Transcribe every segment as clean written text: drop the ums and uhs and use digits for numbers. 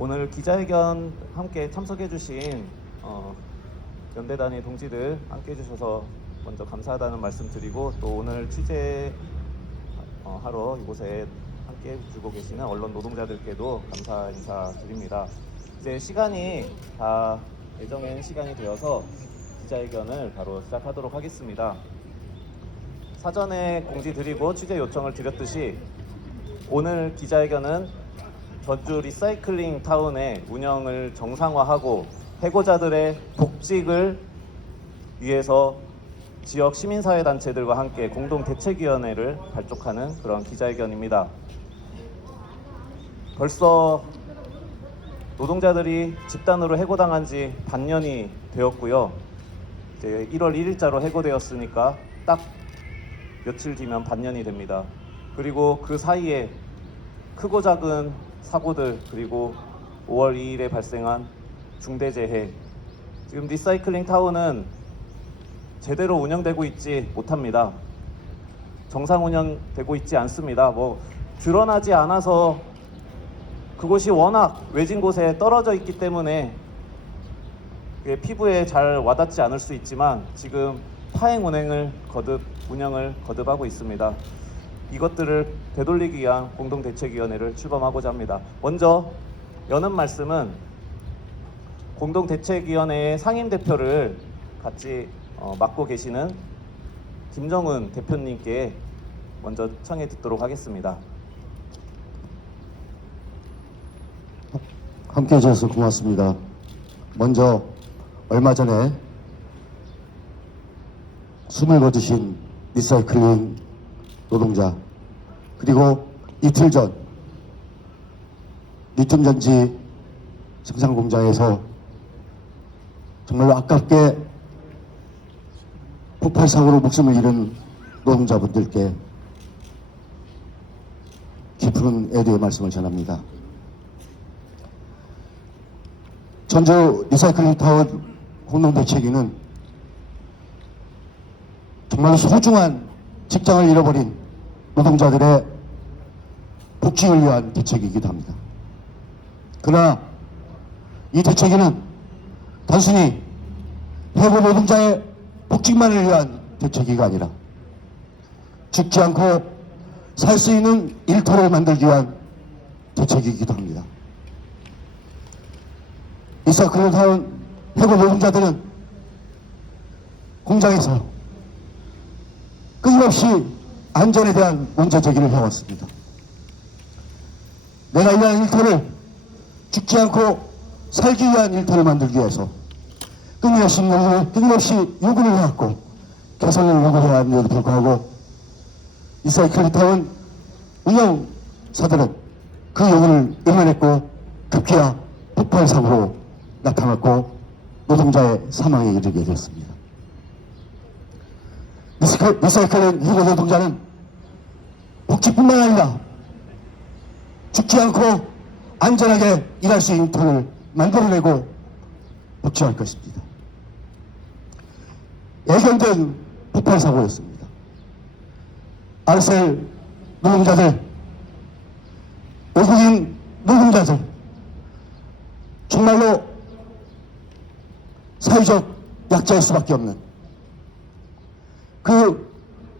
오늘 기자회견 함께 참석해주신 연대단의 동지들 함께 해주셔서 먼저 감사하다는 말씀 드리고, 또 오늘 취재 하러 이곳에 함께 해주고 계시는 언론 노동자들께도 감사 인사 드립니다. 이제 시간이 다 예정된 시간이 되어서 기자회견을 바로 시작하도록 하겠습니다. 사전에 공지 드리고 취재 요청을 드렸듯이 오늘 기자회견은 전주 리사이클링 타운의 운영을 정상화하고 해고자들의 복직을 위해서 지역 시민사회단체들과 함께 공동대책위원회를 발족하는 그런 기자회견입니다. 벌써 노동자들이 집단으로 해고당한 지 반년이 되었고요. 이제 1월 1일자로 해고되었으니까 딱 며칠 뒤면 반년이 됩니다. 그리고 그 사이에 크고 작은 사고들, 그리고 5월 2일에 발생한 중대재해, 지금 리사이클링 타운은 제대로 운영되고 있지 못합니다. 정상 운영되고 있지 않습니다. 드러나지 않아서 그곳이 워낙 외진 곳에 떨어져 있기 때문에 피부에 잘 와닿지 않을 수 있지만 지금 파행 운영을 거듭하고 있습니다. 이것들을 되돌리기 위한 공동대책위원회를 출범하고자 합니다. 먼저 여는 말씀은 공동대책위원회의 상임대표를 같이 맡고 계시는 김정은 대표님께 먼저 청해 듣도록 하겠습니다. 함께 해주셔서 고맙습니다. 먼저 얼마 전에 숨을 거두신 리사이클링 노동자, 그리고 이틀 전 리튬전지 생산공장에서 정말로 아깝게 폭발사고로 목숨을 잃은 노동자분들께 깊은 애도의 말씀을 전합니다. 전주 리사이클링 타운 공동대책위는 정말로 소중한 직장을 잃어버린 노동자들의 복직을 위한 대책이기도 합니다. 그러나 이 대책위는 단순히 해고 노동자의 복직만을 위한 대책위가 아니라 죽지 않고 살 수 있는 일터를 만들기 위한 대책이기도 합니다. 리사이클링 타운 해고 노동자들은 공장에서 끊임없이 안전에 대한 문제 제기를 해왔습니다. 내가 일하는 일터를 죽지 않고 살기 위한 일터를 만들기 위해서 끊임없이 요구를 해왔고 개선을 요구해야 함에도 불구하고 리사이클링 타운 운영사들은 그 요구를 응원했고 급기야 폭발사고로 나타났고 노동자의 사망에 이르게 되었습니다. 리사이클링 해고 노동자는 복직뿐만 아니라 죽지 않고 안전하게 일할 수 있는 터를 만들어내고 복직할 것입니다. 예견된 폭발사고였습니다. 아르셀 노동자들, 외국인 노동자들, 정말로 사회적 약자일 수밖에 없는 그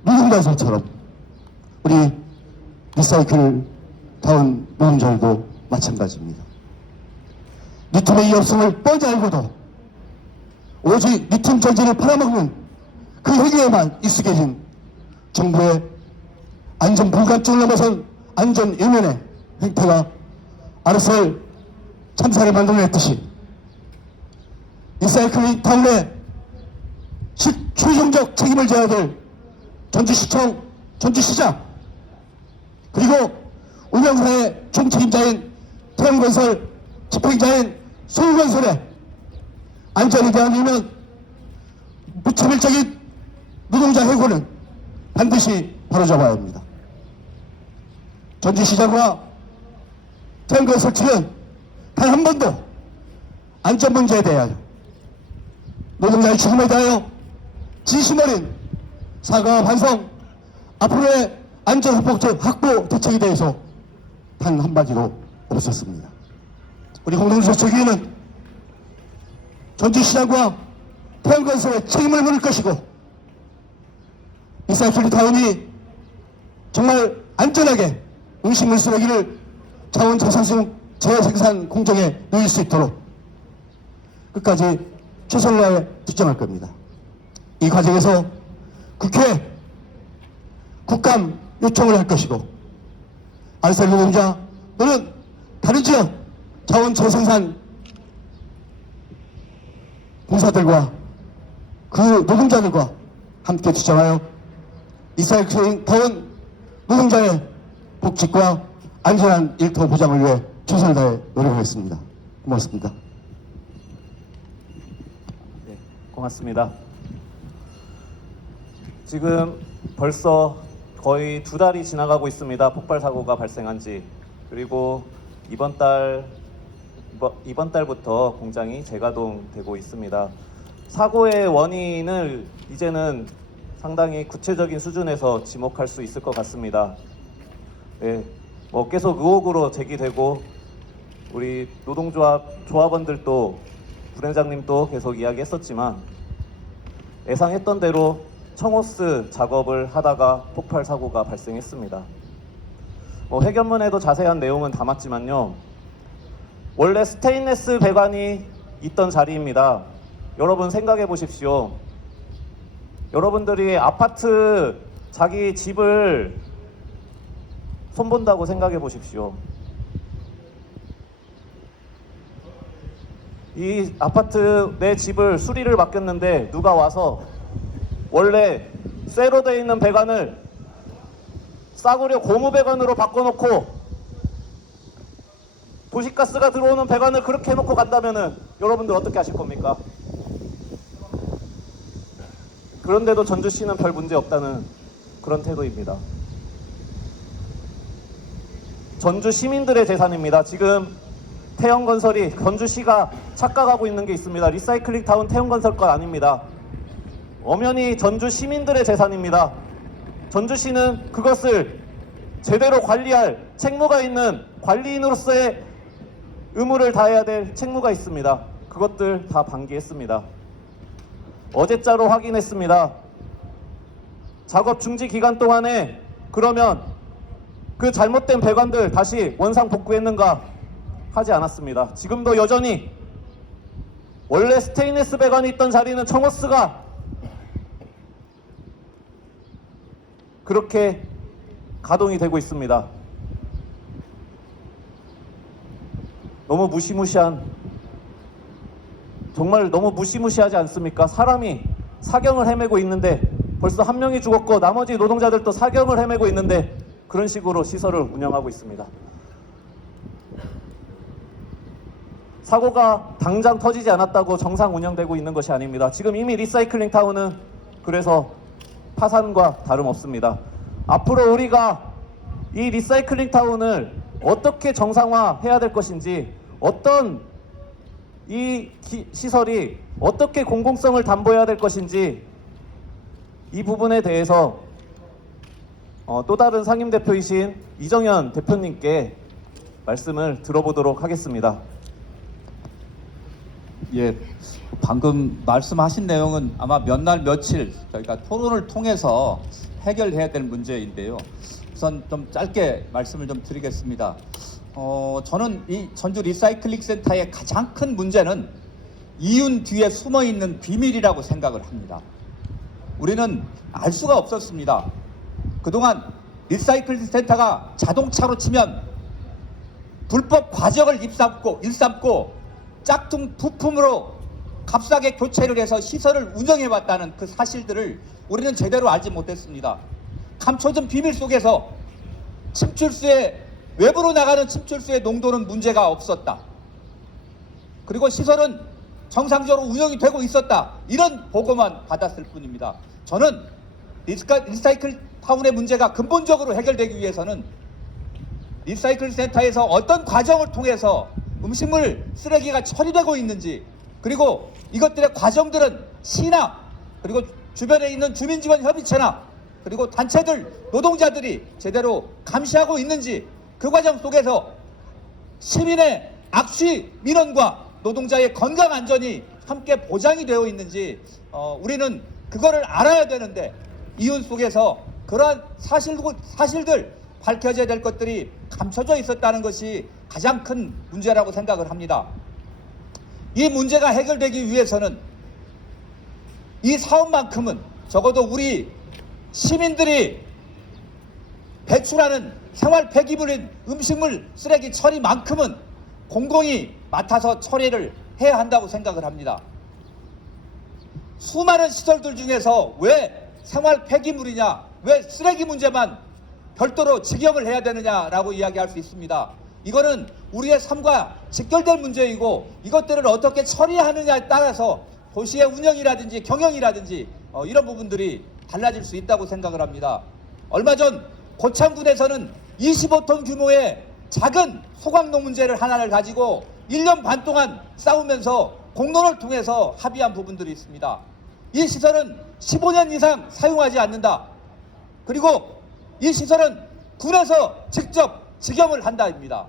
노동자들처럼 우리 리사이클 타운 노동자들도 마찬가지입니다. 리튬의 위험성을 뻔히 알고도 오직 리튬 전지를 팔아먹는 그 행위에만 익숙해진 정부의 안전 불감증을 넘어선 안전 외면의 행태가 아르셀 참사를 만들어냈듯이 리사이클링 타운의 최종적 책임을 져야 될 전주시청, 전주시장, 그리고 운영사의 총책임자인 태양건설, 집행자인 서울건설의 안전에 대한 이면 무차별적인 노동자 해고는 반드시 바로잡아야 합니다. 전주시장과 태양건설 측은 단 한 번도 안전 문제에 대하여 노동자의 죽음에 대하여 진심 어린 사과와 반성, 앞으로의 안전 확보 대책에 대해서 단 한마디도 없었습니다. 우리 공동서 저기에는 전주시장과 태양건설에 책임을 물을 것이고 리사이클타운이 정말 안전하게 음식물 쓰레기를 자원재산성 재생산 공정에 놓일 수 있도록 끝까지 최선을 다해 투쟁할 겁니다. 이 과정에서 국회 국감 요청을 할 것이고 안살 노동자 또는 다른 지역 자원재생산 공사들과 그 노동자들과 함께 투쟁하여 리사이클타운 노동자의 복직과 안전한 일터 보장을 위해 최선을 다해 노력하겠습니다. 고맙습니다. 네, 고맙습니다. 지금 벌써 거의 2달이 지나가고 있습니다. 폭발 사고가 발생한 지. 그리고 이번 달부터 공장이 재가동되고 있습니다. 사고의 원인을 이제는 상당히 구체적인 수준에서 지목할 수 있을 것 같습니다. 네, 계속 의혹으로 제기되고 우리 조합원들도 부회장님도 계속 이야기했었지만 예상했던 대로 청호스 작업을 하다가 폭발 사고가 발생했습니다. 회견문에도 자세한 내용은 담았지만요. 원래 스테인레스 배관이 있던 자리입니다. 여러분 생각해 보십시오. 여러분들이 아파트 자기 집을 손본다고 생각해 보십시오. 이 아파트 내 집을 수리를 맡겼는데 누가 와서 원래 쇠로 되어 있는 배관을 싸구려 고무 배관으로 바꿔놓고 도시가스가 들어오는 배관을 그렇게 해놓고 간다면은 여러분들 어떻게 하실 겁니까? 그런데도 전주시는 별 문제 없다는 그런 태도입니다. 전주 시민들의 재산입니다. 지금 태형건설이 전주시가 착각하고 있는 게 있습니다. 리사이클링타운 태형건설 것 아닙니다. 엄연히 전주 시민들의 재산입니다. 전주시는 그것을 제대로 관리할 책무가 있는 관리인으로서의 의무를 다해야 될 책무가 있습니다. 그것들 다 방기했습니다. 어제자로 확인했습니다. 작업 중지 기간 동안에 그러면 그 잘못된 배관들 다시 원상 복구했는가? 하지 않았습니다. 지금도 여전히 원래 스테인리스 배관이 있던 자리는 청호스가 그렇게 가동이 되고 있습니다. 너무 무시무시한, 정말 너무 무시무시하지 않습니까? 사람이 사경을 헤매고 있는데 벌써 한 명이 죽었고 나머지 노동자들도 사경을 헤매고 있는데 그런 식으로 시설을 운영하고 있습니다. 사고가 당장 터지지 않았다고 정상 운영되고 있는 것이 아닙니다. 지금 이미 리사이클링 타운은 그래서 파산과 다름없습니다. 앞으로 우리가 이 리사이클링 타운을 어떻게 정상화해야 될 것인지, 어떤 이 시설이 어떻게 공공성을 담보해야 될 것인지, 이 부분에 대해서 또 다른 상임대표이신 이정현 대표님께 말씀을 들어보도록 하겠습니다. 예, 방금 말씀하신 내용은 아마 몇 날 며칠 저희가 토론을 통해서 해결해야 될 문제인데요. 우선 좀 짧게 말씀을 좀 드리겠습니다. 저는 이 전주 리사이클링 센터의 가장 큰 문제는 이윤 뒤에 숨어 있는 비밀이라고 생각을 합니다. 우리는 알 수가 없었습니다. 그동안 리사이클링 센터가 자동차로 치면 불법 과적을 일삼고 짝퉁 부품으로 값싸게 교체를 해서 시설을 운영해왔다는 그 사실들을 우리는 제대로 알지 못했습니다. 감춰진 비밀 속에서 침출수의 외부로 나가는 침출수의 농도는 문제가 없었다. 그리고 시설은 정상적으로 운영이 되고 있었다. 이런 보고만 받았을 뿐입니다. 저는 리사이클 타운의 문제가 근본적으로 해결되기 위해서는 리사이클 센터에서 어떤 과정을 통해서 음식물 쓰레기가 처리되고 있는지, 그리고 이것들의 과정들은 시나 그리고 주변에 있는 주민지원협의체나 그리고 단체들, 노동자들이 제대로 감시하고 있는지, 그 과정 속에서 시민의 악취 민원과 노동자의 건강 안전이 함께 보장이 되어 있는지 우리는 그거를 알아야 되는데, 이윤 속에서 그러한 사실들 밝혀져야 될 것들이 감춰져 있었다는 것이 가장 큰 문제라고 생각을 합니다. 이 문제가 해결되기 위해서는 이 사업만큼은 적어도 우리 시민들이 배출하는 생활 폐기물인 음식물 쓰레기 처리만큼은 공공이 맡아서 처리를 해야 한다고 생각을 합니다. 수많은 시설들 중에서 왜 생활 폐기물이냐, 왜 쓰레기 문제만 별도로 직영을 해야 되느냐라고 이야기할 수 있습니다. 이거는 우리의 삶과 직결된 문제이고, 이것들을 어떻게 처리하느냐에 따라서 도시의 운영이라든지 경영이라든지 이런 부분들이 달라질 수 있다고 생각을 합니다. 얼마 전 고창군에서는 25톤 규모의 작은 소각농 문제를 하나를 가지고 1년 반 동안 싸우면서 공론을 통해서 합의한 부분들이 있습니다. 이 시설은 15년 이상 사용하지 않는다. 그리고 이 시설은 군에서 직접 직영을 한다입니다.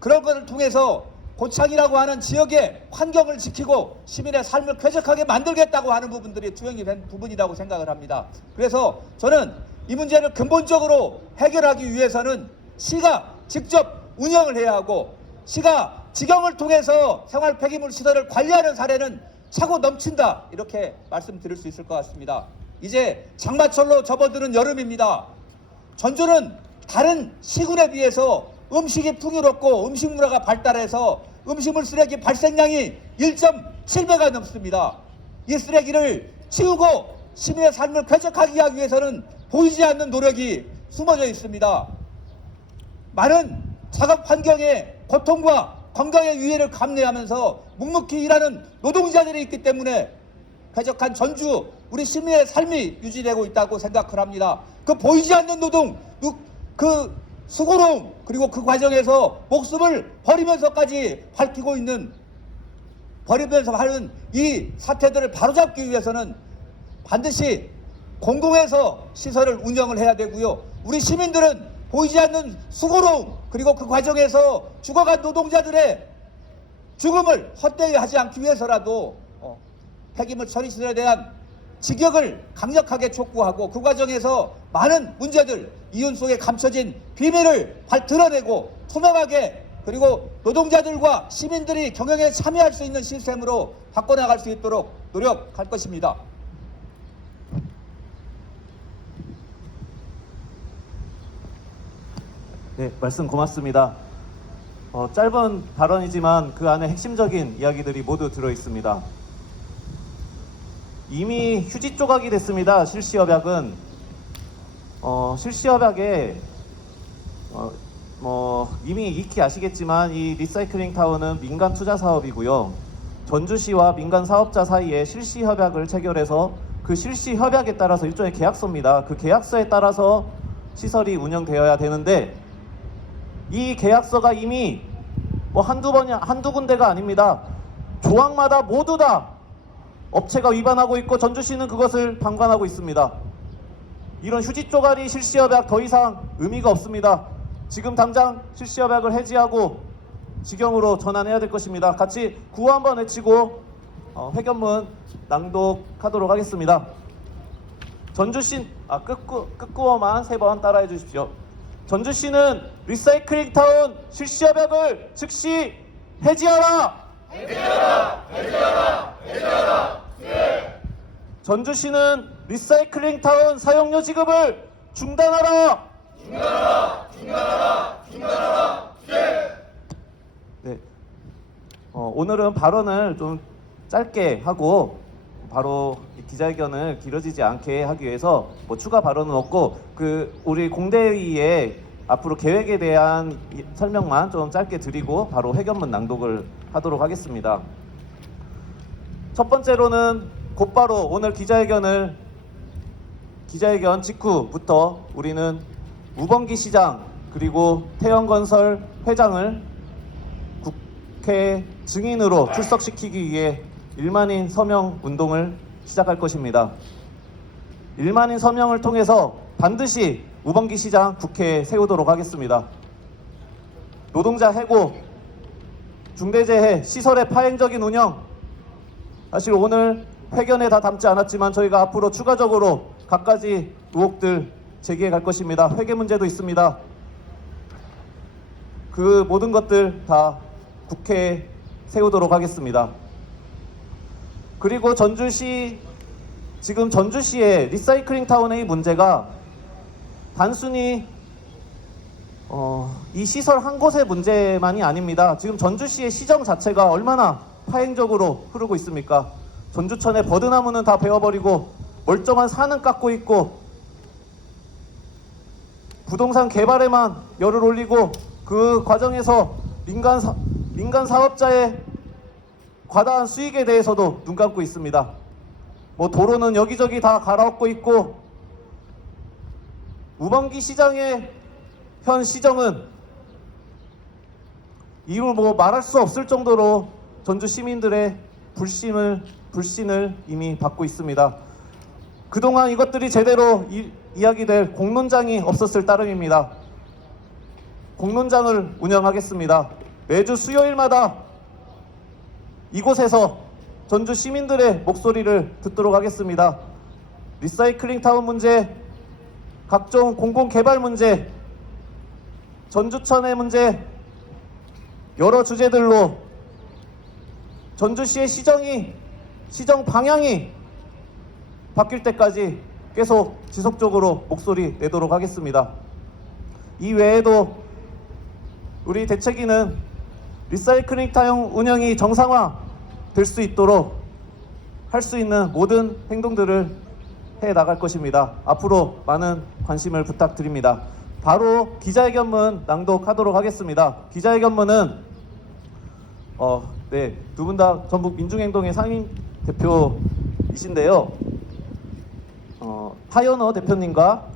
그런 것을 통해서 고창이라고 하는 지역의 환경을 지키고 시민의 삶을 쾌적하게 만들겠다고 하는 부분들이 투영이 된 부분이라고 생각을 합니다. 그래서 저는 이 문제를 근본적으로 해결하기 위해서는 시가 직접 운영을 해야 하고, 시가 직영을 통해서 생활 폐기물 시설을 관리하는 사례는 차고 넘친다, 이렇게 말씀드릴 수 있을 것 같습니다. 이제 장마철로 접어드는 여름입니다. 전주는 다른 시군에 비해서 음식이 풍요롭고 음식 문화가 발달해서 음식물 쓰레기 발생량이 1.7배가 넘습니다. 이 쓰레기를 치우고 시민의 삶을 쾌적하게 하기 위해서는 보이지 않는 노력이 숨어져 있습니다. 많은 작업 환경의 고통과 건강의 위해를 감내하면서 묵묵히 일하는 노동자들이 있기 때문에 쾌적한 전주, 우리 시민의 삶이 유지되고 있다고 생각을 합니다. 그 보이지 않는 노동, 그 수고로움, 그리고 그 과정에서 목숨을 버리면서까지 버리면서 하는 이 사태들을 바로잡기 위해서는 반드시 공공에서 시설을 운영을 해야 되고요. 우리 시민들은 보이지 않는 수고로움, 그리고 그 과정에서 죽어간 노동자들의 죽음을 헛되이 하지 않기 위해서라도 폐기물 처리 시설에 대한 직역을 강력하게 촉구하고, 그 과정에서 많은 문제들, 이윤 속에 감춰진 비밀을 드러내고 투명하게, 그리고 노동자들과 시민들이 경영에 참여할 수 있는 시스템으로 바꿔나갈 수 있도록 노력할 것입니다. 네, 말씀 고맙습니다. 짧은 발언이지만 그 안에 핵심적인 이야기들이 모두 들어 있습니다. 이미 휴지 조각이 됐습니다. 실시협약은 실시협약에 이미 익히 아시겠지만 이 리사이클링 타운은 민간 투자 사업이고요. 전주시와 민간 사업자 사이에 실시협약을 체결해서 그 실시협약에 따라서 일종의 계약서입니다. 그 계약서에 따라서 시설이 운영되어야 되는데, 이 계약서가 이미 한두 군데가 아닙니다. 조항마다 모두 다 업체가 위반하고 있고 전주시는 그것을 방관하고 있습니다. 이런 휴지 쪼가리 실시협약 더 이상 의미가 없습니다. 지금 당장 실시협약을 해지하고 직영으로 전환해야 될 것입니다. 같이 구호 한번 외치고 회견문 낭독하도록 하겠습니다. 전주시 끝구어만 3번 따라해 주십시오. 전주시는 리사이클링 타운 실시협약을 즉시 해지하라. 전주시는 리사이클링 타운 사용료 지급을 중단하라. 네. 오늘은 발언을 좀 짧게 하고 바로 기자회견을 길어지지 않게 하기 위해서 추가 발언은 없고, 우리 공대회의에 앞으로 계획에 대한 설명만 좀 짧게 드리고 바로 회견문 낭독을 하도록 하겠습니다. 첫 번째로는 곧바로 오늘 기자회견 직후부터 우리는 우범기 시장 그리고 태영건설 회장을 국회 증인으로 출석시키기 위해 1만인 서명 운동을 시작할 것입니다. 1만인 서명을 통해서 반드시 우범기 시장 국회에 세우도록 하겠습니다. 노동자 해고, 중대재해, 시설의 파행적인 운영, 사실 오늘 회견에 다 담지 않았지만 저희가 앞으로 추가적으로 갖가지 의혹들 제기해 갈 것입니다. 회계 문제도 있습니다. 그 모든 것들 다 국회에 세우도록 하겠습니다. 그리고 지금 전주시의 리사이클링 타운의 이 문제가 단순히 이 시설 한 곳의 문제만이 아닙니다. 지금 전주시의 시정 자체가 얼마나 파행적으로 흐르고 있습니까? 전주천에 버드나무는 다 베어버리고 멀쩡한 산은 깎고 있고 부동산 개발에만 열을 올리고 그 과정에서 민간 사업자의 과다한 수익에 대해서도 눈 감고 있습니다. 뭐 도로는 여기저기 다 갈아엎고 있고 우범기 시장의 현 시정은 이루 뭐 말할 수 없을 정도로 전주 시민들의 불신을 이미 받고 있습니다. 그동안 이것들이 제대로 이야기될 공론장이 없었을 따름입니다. 공론장을 운영하겠습니다. 매주 수요일마다 이곳에서 전주 시민들의 목소리를 듣도록 하겠습니다. 리사이클링 타운 문제, 각종 공공개발 문제, 전주천의 문제, 여러 주제들로 전주시의 시정 방향이 바뀔 때까지 계속 지속적으로 목소리 내도록 하겠습니다. 이 외에도 우리 대책위는 리사이클링 타운 운영이 정상화 될 수 있도록 할 수 있는 모든 행동들을 해 나갈 것입니다. 앞으로 많은 관심을 부탁드립니다. 바로 기자회견문 낭독하도록 하겠습니다. 기자회견문은 두 분 다 전북 민중행동의 상임 대표이신데요. 하연어 대표님과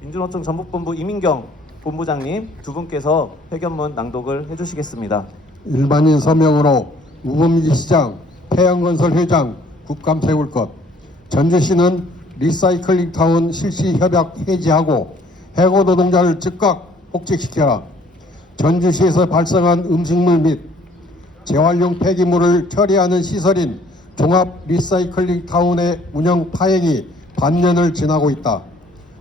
민주노총 전북본부 이민경 본부장님 두 분께서 회견문 낭독을 해주시겠습니다. 일반인 서명으로 우범기 시장, 태양건설 회장 국감 세울 것. 전주시는 리사이클링 타운 실시 협약 해지하고 해고 노동자를 즉각 복직시켜라. 전주시에서 발생한 음식물 및 재활용 폐기물을 처리하는 시설인 종합 리사이클링 타운의 운영 파행이 반년을 지나고 있다.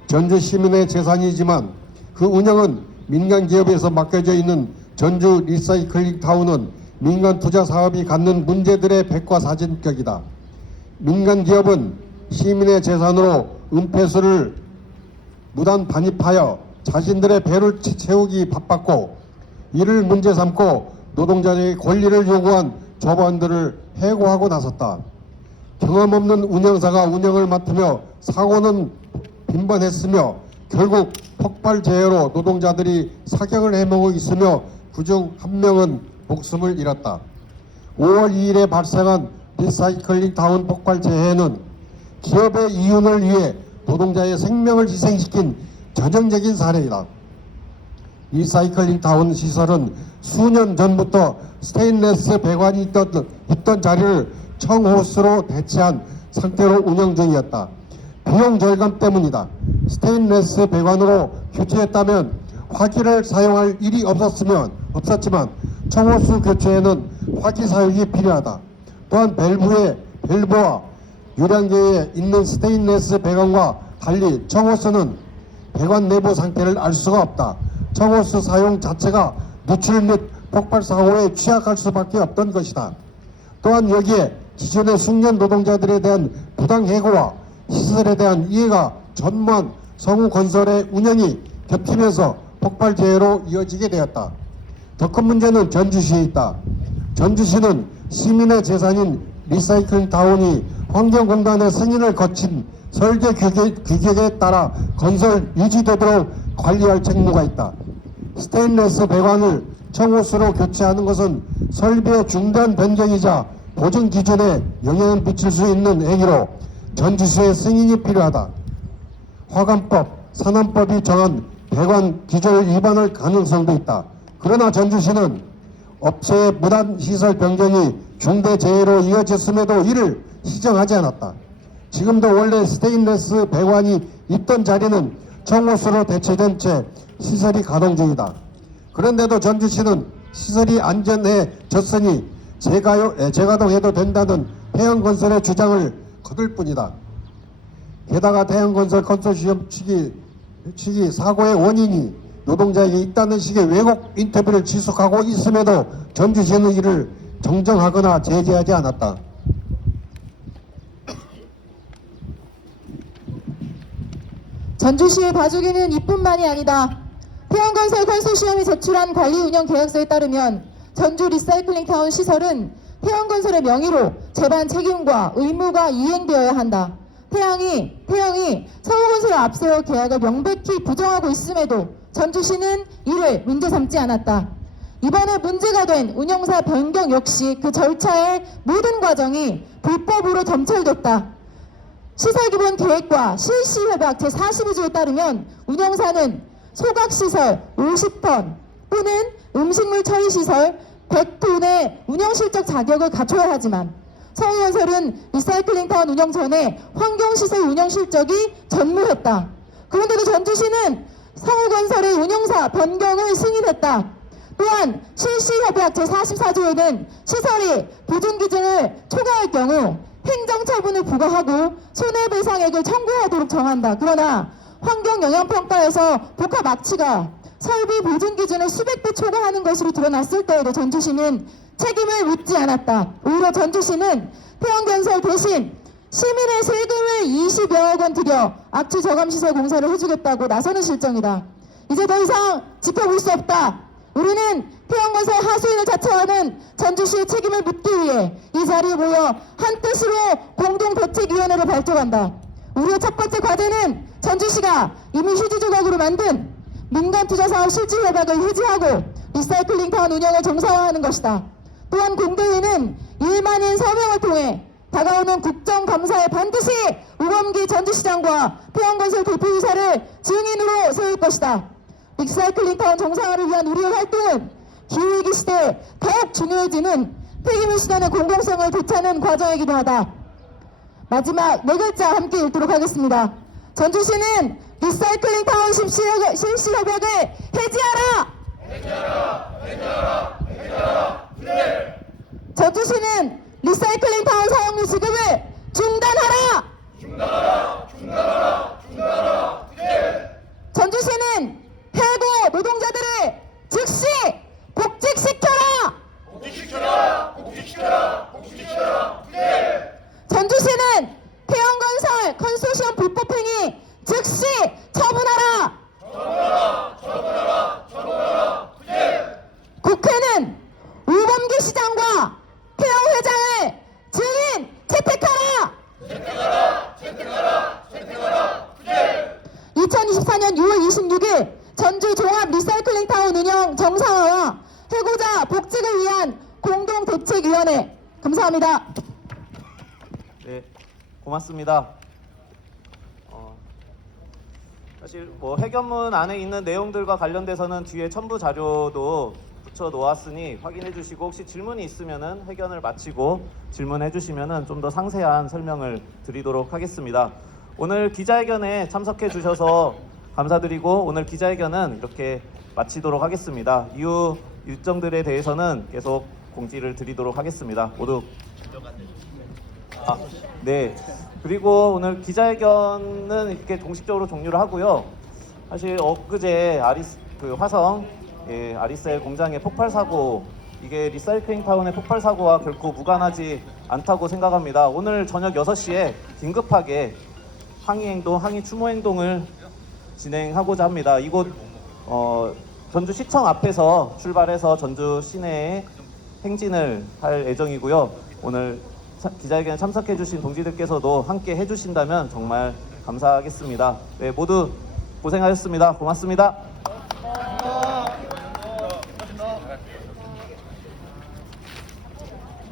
전주 시민의 재산이지만 그 운영은 민간 기업에서 맡겨져 있는 전주 리사이클링 타운은 민간 투자 사업이 갖는 문제들의 백과사전격이다. 민간 기업은 시민의 재산으로 은폐수를 무단 반입하여 자신들의 배를 채우기 바빴고 이를 문제 삼고 노동자의 권리를 요구한 조합원들을 해고하고 나섰다. 경험 없는 운영사가 운영을 맡으며 사고는 빈번했으며 결국 폭발 재해로 노동자들이 사경을 해먹고 있으며 그중 한 명은 목숨을 잃었다. 5월 2일에 발생한 리사이클링 타운 폭발 재해는 기업의 이윤을 위해 노동자의 생명을 희생시킨 전형적인 사례이다. 리사이클링 타운 시설은 수년 전부터 스테인레스 배관이 있던 자리를 청호스로 대체한 상태로 운영 중이었다. 비용 절감 때문이다. 스테인레스 배관으로 교체했다면 화기를 사용할 일이 없었지만 청호수 교체에는 화기 사용이 필요하다. 또한 밸브와 유량계에 있는 스테인레스 배관과 달리 청호수는 배관 내부 상태를 알 수가 없다. 청호수 사용 자체가 누출 및 폭발 사고에 취약할 수밖에 없던 것이다. 또한 여기에 기존의 숙련 노동자들에 대한 부당 해고와 시설에 대한 이해가 전무한 성우건설의 운영이 겹치면서 폭발 재해로 이어지게 되었다. 더 큰 문제는 전주시에 있다. 전주시는 시민의 재산인 리사이클링 타운이 환경공단의 승인을 거친 설계 규격에 따라 건설 유지되도록 관리할 책무가 있다. 스테인레스 배관을 청호수로 교체하는 것은 설비의 중대한 변경이자 보증 기준에 영향을 미칠 수 있는 행위로 전주시의 승인이 필요하다. 화관법, 산안법이 정한 배관 기준을 위반할 가능성도 있다. 그러나 전주시는 업체의 무단 시설 변경이 중대재해로 이어졌음에도 이를 시정하지 않았다. 지금도 원래 스테인레스 배관이 있던 자리는 청호수로 대체된 채 시설이 가동 중이다. 그런데도 전주시는 시설이 안전해졌으니 재가동해도 된다는 태양건설의 주장을 거둘 뿐이다. 게다가 태양건설 컨소시엄 측이 사고의 원인이 노동자에게 있다는 식의 왜곡 인터뷰를 지속하고 있음에도 전주시는 이를 정정하거나 제재하지 않았다. 전주시의 봐주기는 이뿐만이 아니다. 태양건설 컨소시엄이 제출한 관리 운영 계약서에 따르면 전주 리사이클링타운 시설은 태양건설의 명의로 재반 책임과 의무가 이행되어야 한다. 태양이 서울건설을 앞세워 계약을 명백히 부정하고 있음에도 전주시는 이를 문제 삼지 않았다. 이번에 문제가 된 운영사 변경 역시 그 절차의 모든 과정이 불법으로 점철됐다. 시설기본계획과 실시협약 제42조에 따르면 운영사는 소각시설 50톤 또는 음식물 처리시설 100톤의 운영실적 자격을 갖춰야 하지만 서울건설은 리사이클링타운 운영 전에 환경시설 운영실적이 전무했다. 그런데도 전주시는 서울건설의 운영사 변경을 승인했다. 또한 실시협약 제44조에는 시설이 보존기준을 초과할 경우 행정처분을 부과하고 손해배상액을 청구하도록 정한다. 그러나 환경영향평가에서 복합 악취가 설비 보존 기준을 수백 배 초과하는 것으로 드러났을 때에도 전주시는 책임을 묻지 않았다. 오히려 전주시는 태양건설 대신 시민의 세금을 20여억 원 들여 악취 저감시설 공사를 해주겠다고 나서는 실정이다. 이제 더 이상 지켜볼 수 없다. 우리는 태양건설 하수인을 자처하는 전주시의 책임을 묻기 위해 이 자리에 모여 한뜻으로 공동대책위원회를 발족한다. 우리의 첫 번째 과제는 전주시가 이미 휴지 조각으로 만든 민간투자사업 실질협약을 해지하고 리사이클링타운 운영을 정상화하는 것이다. 또한 공대위는 1만인 서명을 통해 다가오는 국정감사에 반드시 우범기 전주시장과 태양건설 대표이사를 증인으로 세울 것이다. 리사이클링타운 정상화를 위한 우리의 활동은 기후위기 시대에 더욱 중요해지는 폐기물 수단의 공공성을 되찾는 과정이기도 하다. 마지막 네 글자 함께 읽도록 하겠습니다. 전주시는 리사이클링타운 실시협약을 해지하라! 전주시는 리사이클링타운 사용료 지급을 중단하라! 전주시는 해고 노동자들을 즉시 복직시켜라! 전주시는 태양건설 컨소시엄 불법행위 즉시 처분하라! 국회는 우범기 시장과 태양 회장을 증인 채택하라! 2024년 6월 26일 전주 종합 리사이클링타운 운영 정상화와 해고자 복직을 위한 공동대책위원회. 감사합니다. 네, 고맙습니다. 사실 회견문 안에 있는 내용들과 관련돼서는 뒤에 첨부 자료도 붙여 놓았으니 확인해 주시고 혹시 질문이 있으면은 회견을 마치고 질문해 주시면은 좀 더 상세한 설명을 드리도록 하겠습니다. 오늘 기자회견에 참석해 주셔서 감사드리고 오늘 기자회견은 이렇게 마치도록 하겠습니다. 이후 일정들에 대해서는 계속 공지를 드리도록 하겠습니다. 모두 네. 그리고 오늘 기자회견은 이렇게 공식적으로 종료를 하고요. 사실 엊그제 화성 아리셀 공장의 폭발 사고, 이게 리사이클링 타운의 폭발 사고와 결코 무관하지 않다고 생각합니다. 오늘 저녁 6시에 긴급하게 항의 추모 행동을 진행하고자 합니다. 이곳 전주시청 앞에서 출발해서 전주 시내에 행진을 할 예정이고요. 오늘 기자회견에 참석해 주신 동지들께서도 함께 해주신다면 정말 감사하겠습니다. 네, 모두 고생하셨습니다. 고맙습니다.